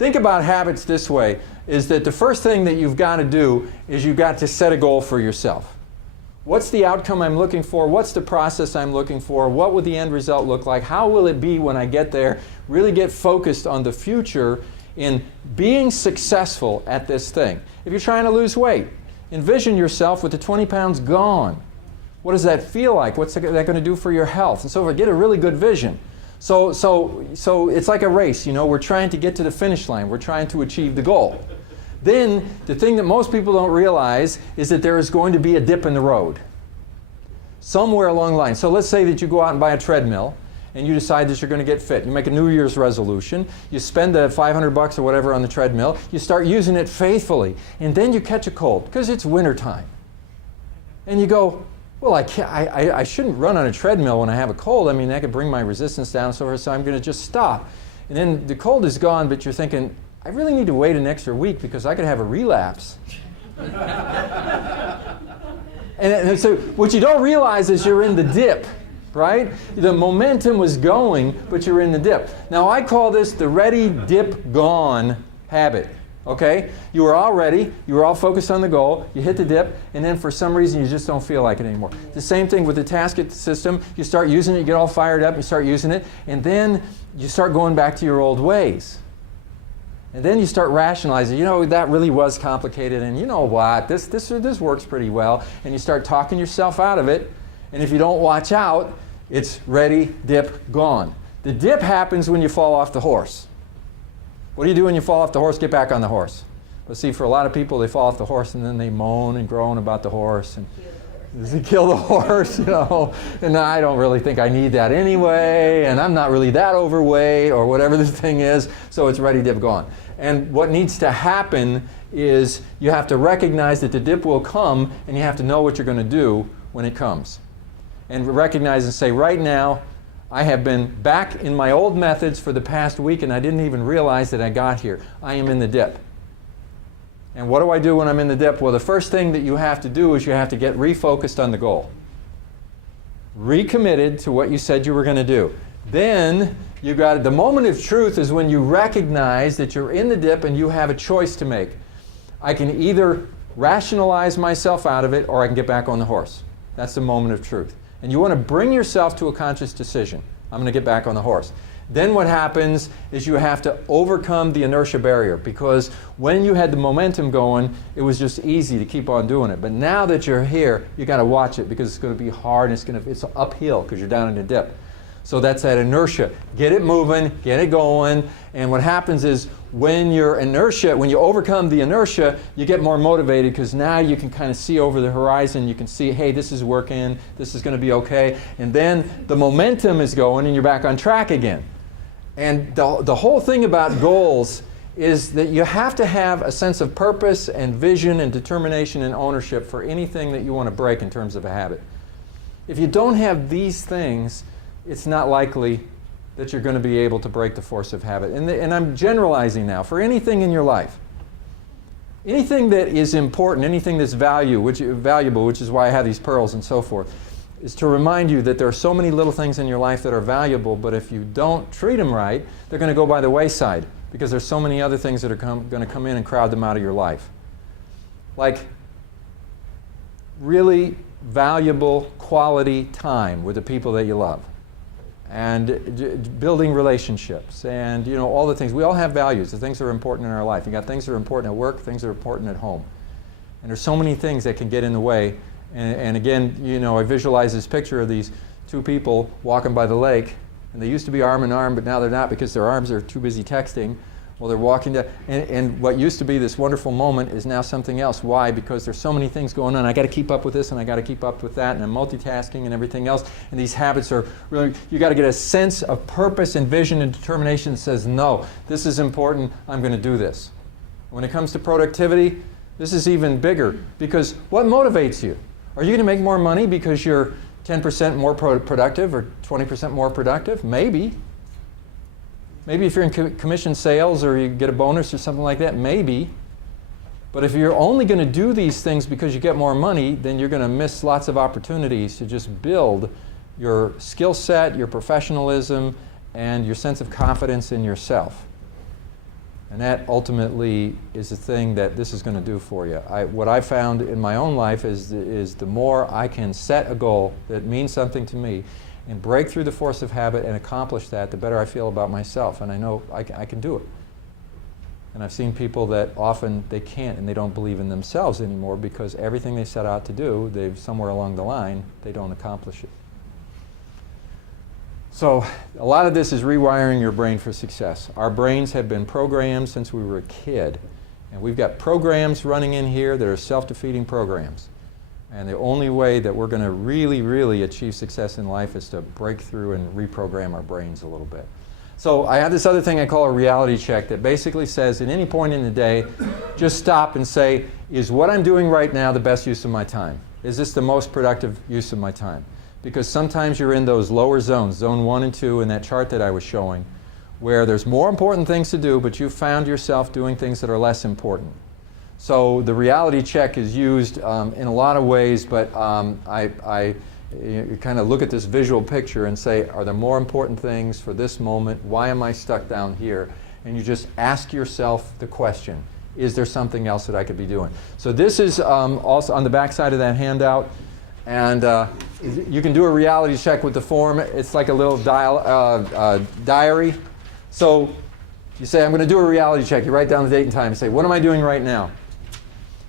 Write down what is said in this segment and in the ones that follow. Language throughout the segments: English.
Think about habits this way, is that the first thing that you've got to do is you've got to set a goal for yourself. What's the outcome I'm looking for? What's the process I'm looking for? What would the end result look like? How will it be when I get there? Really get focused on the future in being successful at this thing. If you're trying to lose weight, envision yourself with the 20 pounds gone. What does that feel like? What's that going to do for your health? And so forth. Get a really good vision. So it's like a race, you know, we're trying to get to the finish line. We're trying to achieve the goal. Then the thing that most people don't realize is that there is going to be a dip in the road somewhere along the line. So let's say that you go out and buy a treadmill and you decide that you're going to get fit. You make a New Year's resolution. You spend the $500 or whatever on the treadmill. You start using it faithfully. And then you catch a cold because it's wintertime. And you go, well, I shouldn't run on a treadmill when I have a cold. I mean, that could bring my resistance down, so I'm going to just stop. And then the cold is gone, but you're thinking, I really need to wait an extra week because I could have a relapse. and so what you don't realize is you're in the dip, right? The momentum was going, but you're in the dip. Now, I call this the ready, dip, gone habit. Okay? You were all ready, you were all focused on the goal, you hit the dip, and then for some reason you just don't feel like it anymore. The same thing with the task system. You start using it, you get all fired up, you start using it, and then you start going back to your old ways. And then you start rationalizing, you know, that really was complicated, and you know what, this works pretty well, and you start talking yourself out of it, and if you don't watch out, it's ready, dip, gone. The dip happens when you fall off the horse. What do you do when you fall off the horse? Get back on the horse. But see, for a lot of people, they fall off the horse and then they moan and groan about the horse and they kill the horse, you know. And I don't really think I need that anyway, and I'm not really that overweight or whatever this thing is, so it's ready, dip, gone. And what needs to happen is you have to recognize that the dip will come, and you have to know what you're going to do when it comes. And recognize and say, right now, I have been back in my old methods for the past week and I didn't even realize that I got here. I am in the dip. And what do I do when I'm in the dip? Well, the first thing that you have to do is you have to get refocused on the goal. Recommitted to what you said you were going to do. Then you got it. The moment of truth is when you recognize that you're in the dip and you have a choice to make. I can either rationalize myself out of it or I can get back on the horse. That's the moment of truth. And you want to bring yourself to a conscious decision. I'm going to get back on the horse. Then what happens is you have to overcome the inertia barrier, because when you had the momentum going, it was just easy to keep on doing it. But now that you're here, you got to watch it because it's going to be hard and it's uphill because you're down in the dip. So that's that inertia. Get it moving, get it going, and what happens is when you overcome the inertia, you get more motivated because now you can kind of see over the horizon. You can see, hey, this is working, this is going to be okay. And then the momentum is going and you're back on track again. And the whole thing about goals is that you have to have a sense of purpose and vision and determination and ownership for anything that you want to break in terms of a habit. If you don't have these things, it's not likely that you're going to be able to break the force of habit. And I'm generalizing now. For anything in your life, anything that is important, anything that's valuable, which is why I have these pearls and so forth, is to remind you that there are so many little things in your life that are valuable, but if you don't treat them right, they're going to go by the wayside because there's so many other things that are going to come in and crowd them out of your life. Like really valuable quality time with the people that you love. And building relationships, and you know, all the things. We all have values, the things that are important in our life. You got things that are important at work, things that are important at home. And there's so many things that can get in the way. And again, you know, I visualize this picture of these two people walking by the lake, and they used to be arm in arm, but now they're not because their arms are too busy texting. Well, they're walking down, and what used to be this wonderful moment is now something else. Why? Because there's so many things going on. I got to keep up with this, and I got to keep up with that, and I'm multitasking and everything else. And these habits are really, you got to get a sense of purpose and vision and determination that says, no, this is important, I'm going to do this. When it comes to productivity, this is even bigger, because what motivates you? Are you going to make more money because you're 10% more productive or 20% more productive? Maybe. Maybe if you're in commission sales or you get a bonus or something like that, maybe. But if you're only going to do these things because you get more money, then you're going to miss lots of opportunities to just build your skill set, your professionalism, and your sense of confidence in yourself. And that ultimately is the thing that this is going to do for you. What I found in my own life is the more I can set a goal that means something to me and break through the force of habit and accomplish that, the better I feel about myself. And I know I can do it. And I've seen people that often they can't and they don't believe in themselves anymore because everything they set out to do, they've somewhere along the line, they don't accomplish it. So a lot of this is rewiring your brain for success. Our brains have been programmed since we were a kid. And we've got programs running in here that are self-defeating programs. And the only way that we're going to really, really achieve success in life is to break through and reprogram our brains a little bit. So I have this other thing I call a reality check that basically says at any point in the day, just stop and say, is what I'm doing right now the best use of my time? Is this the most productive use of my time? Because sometimes you're in those lower zones, zone 1 and 2 in that chart that I was showing, where there's more important things to do, but you found yourself doing things that are less important. So the reality check is used in a lot of ways, but you kind of look at this visual picture and say, are there more important things for this moment? Why am I stuck down here? And you just ask yourself the question, is there something else that I could be doing? So this is also on the back side of that handout. And you can do a reality check with the form. It's like a little diary. So you say, I'm going to do a reality check. You write down the date and time and say, what am I doing right now?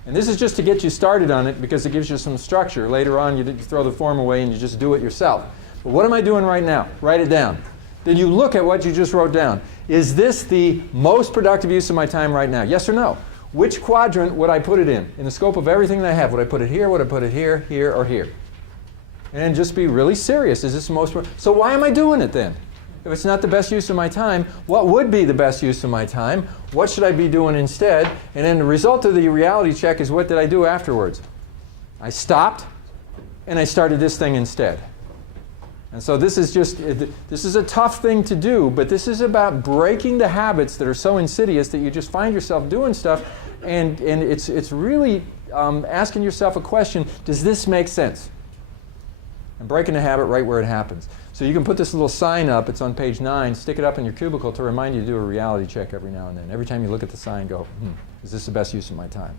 And this is just to get you started on it because it gives you some structure. Later on, you throw the form away and you just do it yourself. But what am I doing right now? Write it down. Then you look at what you just wrote down. Is this the most productive use of my time right now? Yes or no? Which quadrant would I put it in? In the scope of everything that I have, would I put it here, would I put it here, here, or here? And just be really serious. Is this the most? So why am I doing it then? If it's not the best use of my time, what would be the best use of my time? What should I be doing instead? And then the result of the reality check is, what did I do afterwards? I stopped and I started this thing instead. And so this is a tough thing to do, but this is about breaking the habits that are so insidious that you just find yourself doing stuff, and it's really asking yourself a question, does this make sense? And breaking the habit right where it happens. So you can put this little sign up, it's on page 9, stick it up in your cubicle to remind you to do a reality check every now and then. Every time you look at the sign, go, is this the best use of my time?